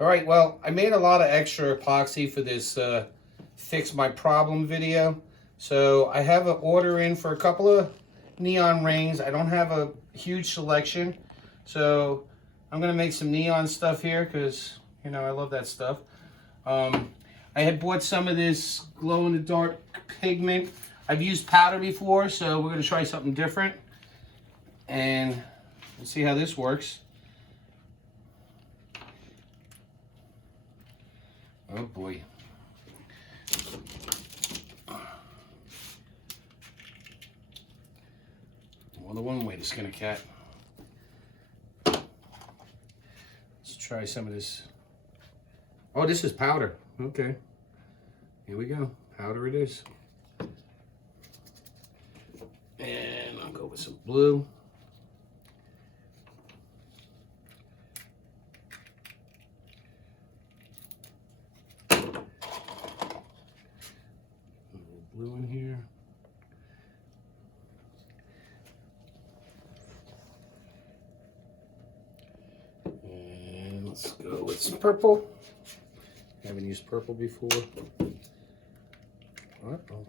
All right, well, I made a lot of extra epoxy for this fix my problem video. So I have an order in for a couple of neon rings. I don't have a huge selection. So I'm gonna make some neon stuff here because, you know, I love that stuff. I had bought some of this glow-in-the-dark pigment. I've used powder before, so we're gonna try something different. And let's see how this works. Oh boy. Well, the one way to skin a cat. Let's try some of this. Oh, this is powder. Okay. Here we go. Powder it is. And I'll go with some blue. Blue in here. And let's go with some purple. Haven't used purple before. Uh-oh.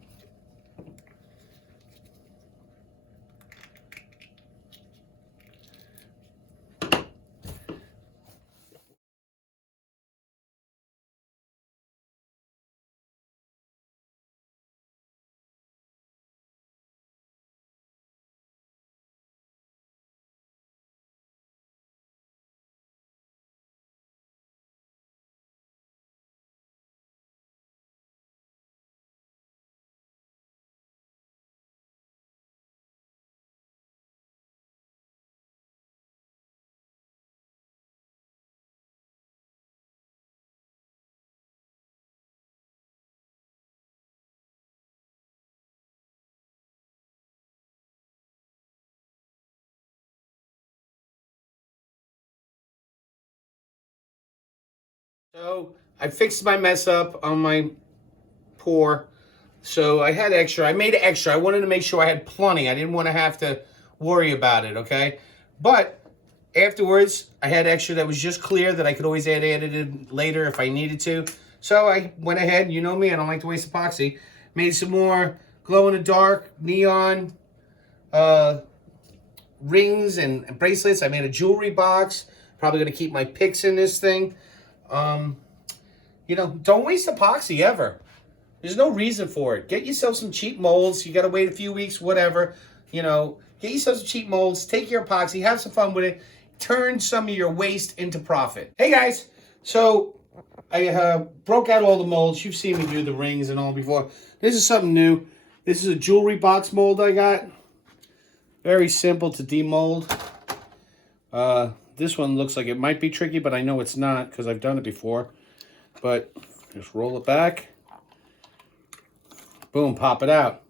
So I fixed my mess up on my pour. So I had extra. I made extra. I wanted to make sure I had plenty. I didn't want to have to worry about it, okay? But afterwards, I had extra that was just clear that I could always add it in later if I needed to. So I went ahead, you know me, I don't like to waste epoxy. Made some more glow-in-the-dark neon rings and bracelets. I made a jewelry box. Probably going to keep my picks in this thing. You know, don't waste epoxy ever. There's no reason for it. Get yourself some cheap molds. You got to wait a few weeks, whatever. You know, get yourself some cheap molds. Take your epoxy. Have some fun with it. Turn some of your waste into profit. Hey, guys. So I broke out all the molds. You've seen me do the rings and all before. This is something new. This is a jewelry box mold I got. Very simple to demold. This one looks like it might be tricky, but I know it's not because I've done it before. But just roll it back. Boom, pop it out.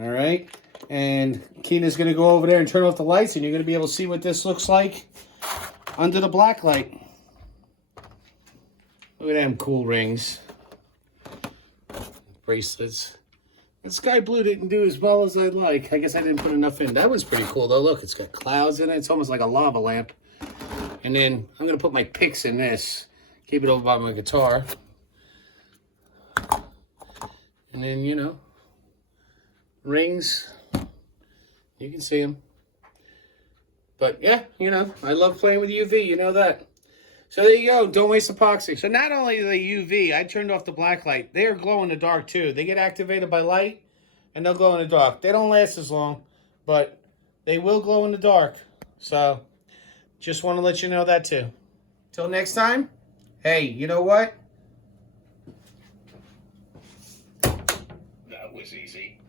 All right. And Keena's going to go over there and turn off the lights, and you're going to be able to see what this looks like under the black light. Look at them cool rings. Bracelets. The sky blue didn't do as well as I'd like. I guess I didn't put enough in. That one's pretty cool, though. Look, it's got clouds in it. It's almost like a lava lamp. And then I'm going to put my picks in this. Keep it over by my guitar. And then, you know, rings. You can see them. But, yeah, you know, I love playing with UV. You know that. So there you go. Don't waste epoxy. So not only are they UV, I turned off the black light. They are glow in the dark, too. They get activated by light, and they'll glow in the dark. They don't last as long, but they will glow in the dark. So just want to let you know that, too. Till next time, hey, you know what? That was easy.